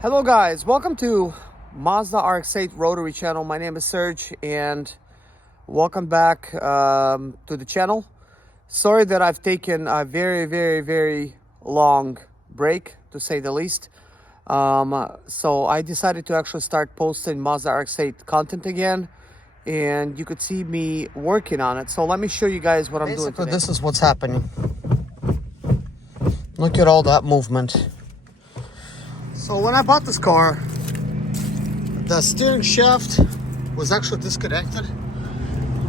Hello guys, welcome to Mazda RX8 Rotary channel. My name is Serge and welcome back to the channel. Sorry that I've taken a very long break, to say the least. So I decided to actually start posting Mazda RX8 content again, and you could see me working on it. So let me show you guys what I'm doing today. This is what's happening. Look at all that movement. So when I bought this car, the steering shaft was actually disconnected.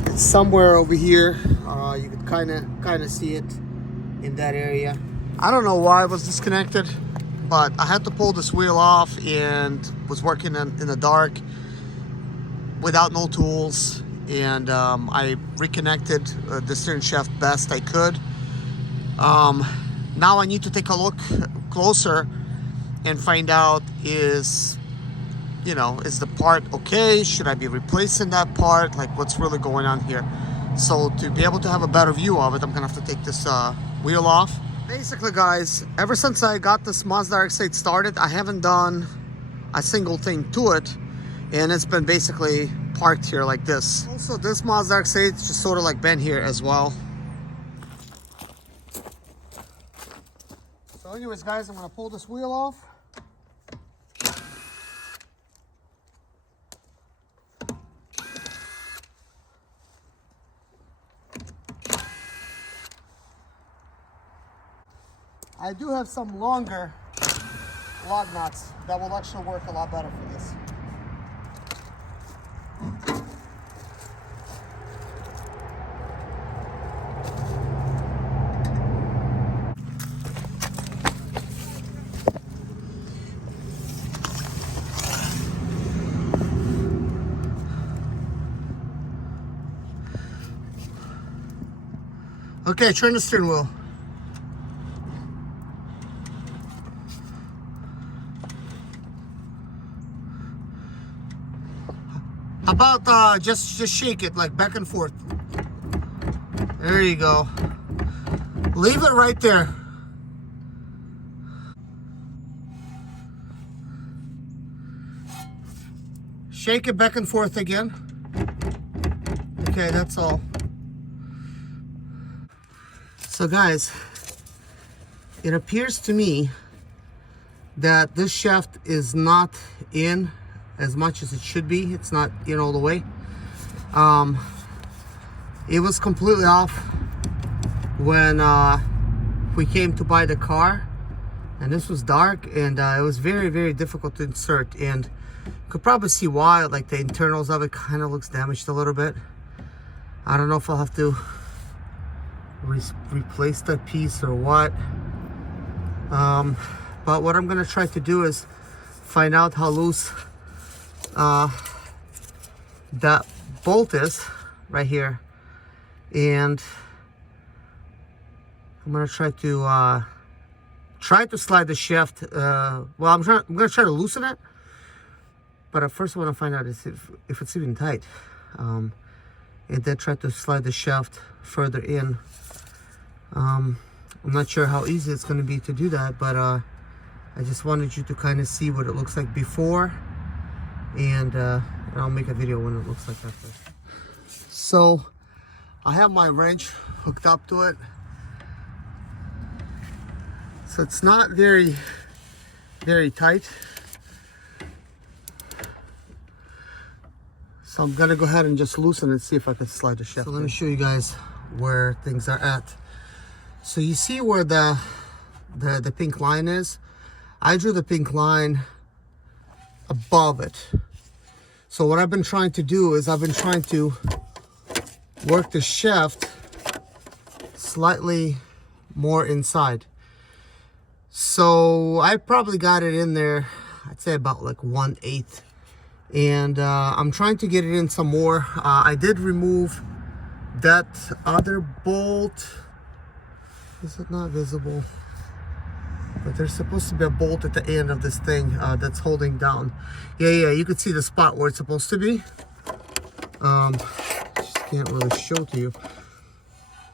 It's somewhere over here. You could kind of see it in that area. I don't know why it was disconnected, but I had to pull this wheel off and was working in the dark without no tools. And I reconnected the steering shaft best I could. Now I need to take a look closer and find out is the part okay? Should I be replacing that part? Like, what's really going on here? So to be able to have a better view of it, I'm gonna have to take this wheel off. Basically guys, ever since I got this Mazda RX8 started, I haven't done a single thing to it, and it's been basically parked here like this. Also, this Mazda RX8 is just sort of like been here as well. So anyways guys, I'm gonna pull this wheel off. I do have some longer lug nuts that will actually work a lot better for this. Okay, turn the steering wheel. How about just shake it like back and forth. There you go. Leave it right there. Shake it back and forth again. Okay, that's all. So guys, it appears to me that this shaft is not in as much as it should be. It's not in all the way. It was completely off when we came to buy the car, and this was dark, and it was very difficult to insert, and you could probably see why. Like, the internals of it kind of looks damaged a little bit. I don't know if I'll have to replace that piece or what. But what I'm gonna try to do is find out how loose that bolt is right here, and I'm gonna try to slide the shaft. Well, I'm gonna try to loosen it, but at first I want to find out is if it's even tight, and then try to slide the shaft further in. I'm not sure how easy it's going to be to do that, but I just wanted you to kind of see what it looks like before, and I'll make a video when it looks like after. So I have my wrench hooked up to it, so it's not very tight. So I'm gonna go ahead and just loosen it, see if I can slide the shaft. So let me show you guys where things are at. So you see where the pink line is? I drew the pink line above it. So what I've been trying to do is I've been trying to work the shaft slightly more inside. So I probably got it in there, I'd say about like 1/8. And I'm trying to get it in some more. I did remove that other bolt. Is it not visible? But there's supposed to be a bolt at the end of this thing that's holding down. Yeah, you can see the spot where it's supposed to be. Just can't really show to you.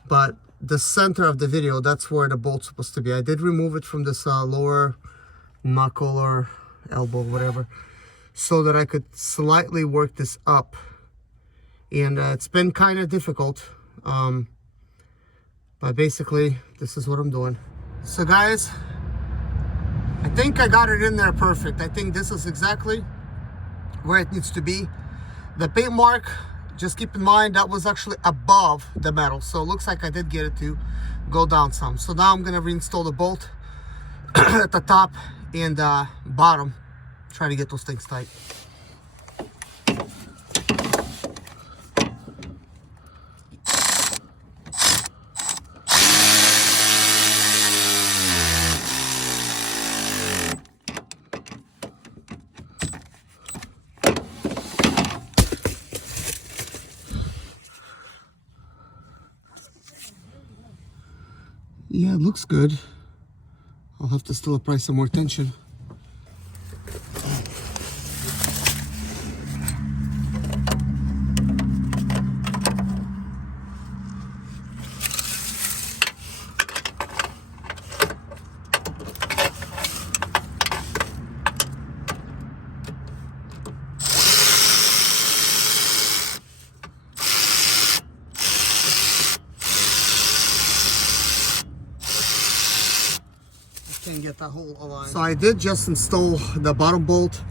But the center of the video, that's where the bolt's supposed to be. I did remove it from this lower knuckle or elbow, whatever, so that I could slightly work this up. And it's been kind of difficult, but basically this is what I'm doing. So guys, I think I got it in there perfect. I think this is exactly where it needs to be. The paint mark, just keep in mind that was actually above the metal, so it looks like I did get it to go down some. So now I'm gonna reinstall the bolt at the top and bottom, try to get those things tight. Yeah, it looks good. I'll have to still apply some more tension. Can't get that hole aligned. So I did just install the bottom bolt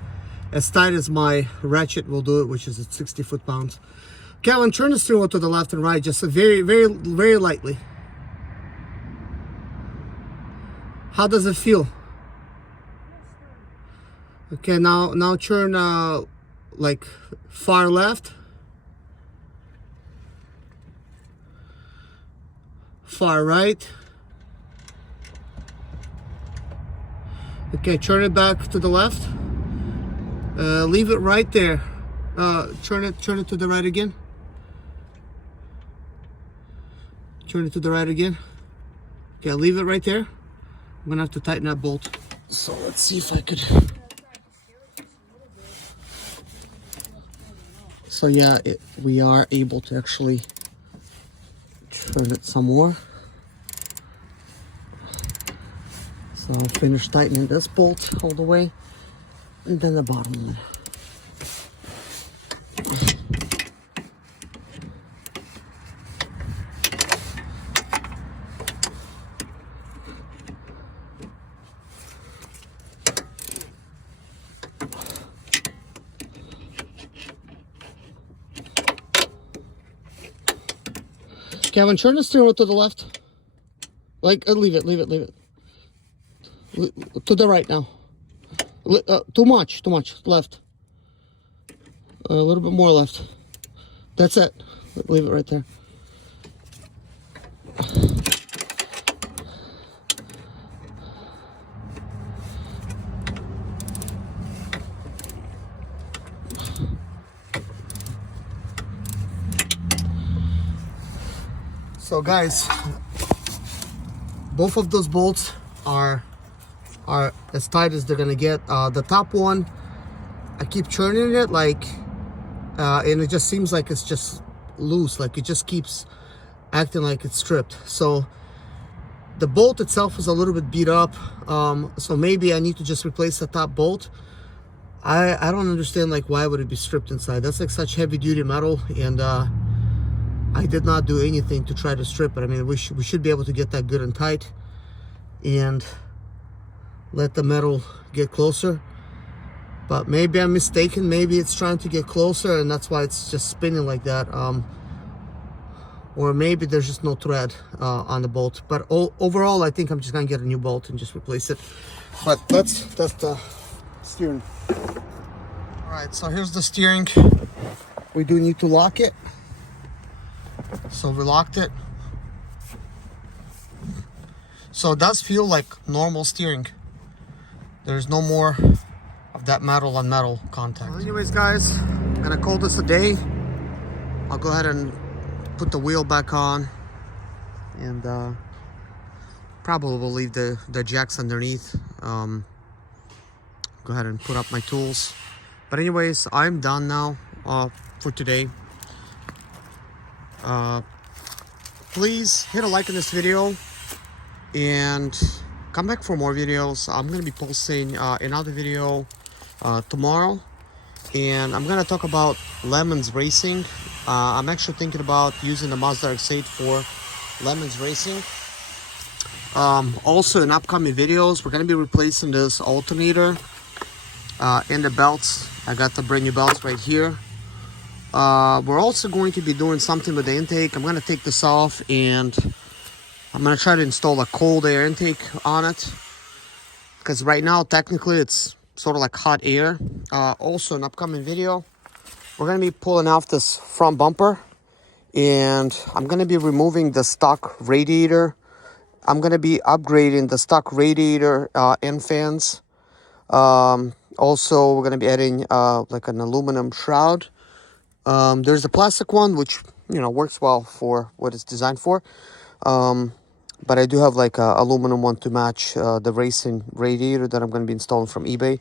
as tight as my ratchet will do it, which is at 60 foot-pounds. Kevin, turn the steering wheel to the left and right, just very, very, very lightly. How does it feel? Okay, now turn like far left, far right. Okay, turn it back to the left. Leave it right there. Turn it to the right again. Turn it to the right again. Okay, leave it right there. I'm gonna have to tighten that bolt. So let's see if I could. So yeah, we are able to actually turn it some more. So I'll finish tightening this bolt all the way, and then the bottom one. Kevin, turn the steering wheel to the left. Like, leave it. To the right now. Too much, left. A little bit more left. That's it. Leave it right there. So guys, both of those bolts are as tight as they're gonna get. The top one, I keep turning it like and it just seems like it's just loose, like it just keeps acting like it's stripped. So the bolt itself is a little bit beat up, so maybe I need to just replace the top bolt. I don't understand, like, why would it be stripped inside? That's like such heavy duty metal, and I did not do anything to try to strip it. I mean, we should be able to get that good and tight and let the metal get closer. But maybe I'm mistaken. Maybe it's trying to get closer and that's why it's just spinning like that. Or maybe there's just no thread on the bolt. But overall, I think I'm just gonna get a new bolt and just replace it. But that's the steering. All right, so here's the steering. We do need to lock it. So we locked it. So it does feel like normal steering. There's no more of that metal on metal contact. Well, anyways guys, I'm gonna call this a day. I'll go ahead and put the wheel back on, and probably will leave the jacks underneath. Go ahead and put up my tools. But anyways, I'm done now for today. Please hit a like on this video and come back for more videos. I'm gonna be posting another video tomorrow, and I'm gonna talk about Lemons Racing. I'm actually thinking about using the Mazda RX8 for Lemons Racing. Also in upcoming videos, we're gonna be replacing this alternator and the belts. I got the brand new belts right here. We're also going to be doing something with the intake. I'm gonna take this off and I'm gonna try to install a cold air intake on it, because right now technically it's sort of like hot air. Also an upcoming video, we're gonna be pulling off this front bumper, and I'm gonna be removing the stock radiator. I'm gonna be upgrading the stock radiator and fans. Also we're gonna be adding like an aluminum shroud. There's a plastic one which, you know, works well for what it's designed for. But I do have like a aluminum one to match the racing radiator that I'm going to be installing from eBay.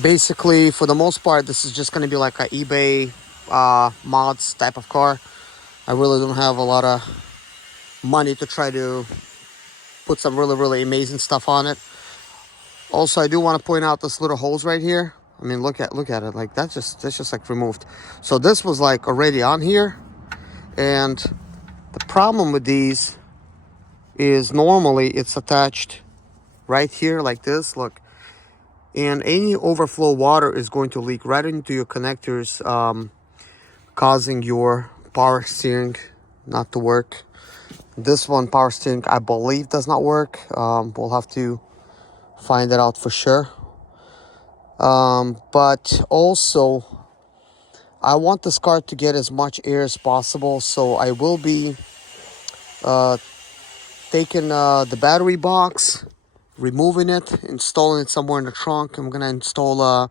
Basically, for the most part, this is just going to be like a eBay mods type of car. I really don't have a lot of money to try to put some really amazing stuff on it. Also, I do want to point out this little holes right here. I mean, look at it. Like that's just like removed. So this was like already on here, and the problem with these is normally it's attached right here like this, look, and any overflow water is going to leak right into your connectors, causing your power steering not to work. This one, power steering, I believe does not work. We'll have to find it out for sure. But also I want this car to get as much air as possible, so I will be taking the battery box, removing it, installing it somewhere in the trunk. I'm gonna install a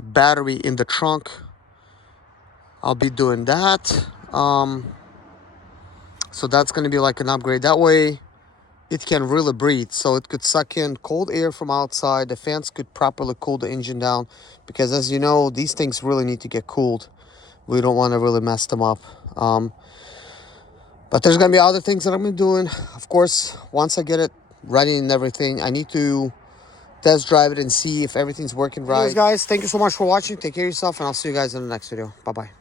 battery in the trunk. I'll be doing that. So that's gonna be like an upgrade. That way it can really breathe, so it could suck in cold air from outside. The fans could properly cool the engine down, because as you know, these things really need to get cooled. We don't want to really mess them up. But there's gonna be other things that I'm gonna be doing. Of course, once I get it ready and everything, I need to test drive it and see if everything's working right. Anyways, guys, thank you so much for watching. Take care of yourself, and I'll see you guys in the next video. Bye bye.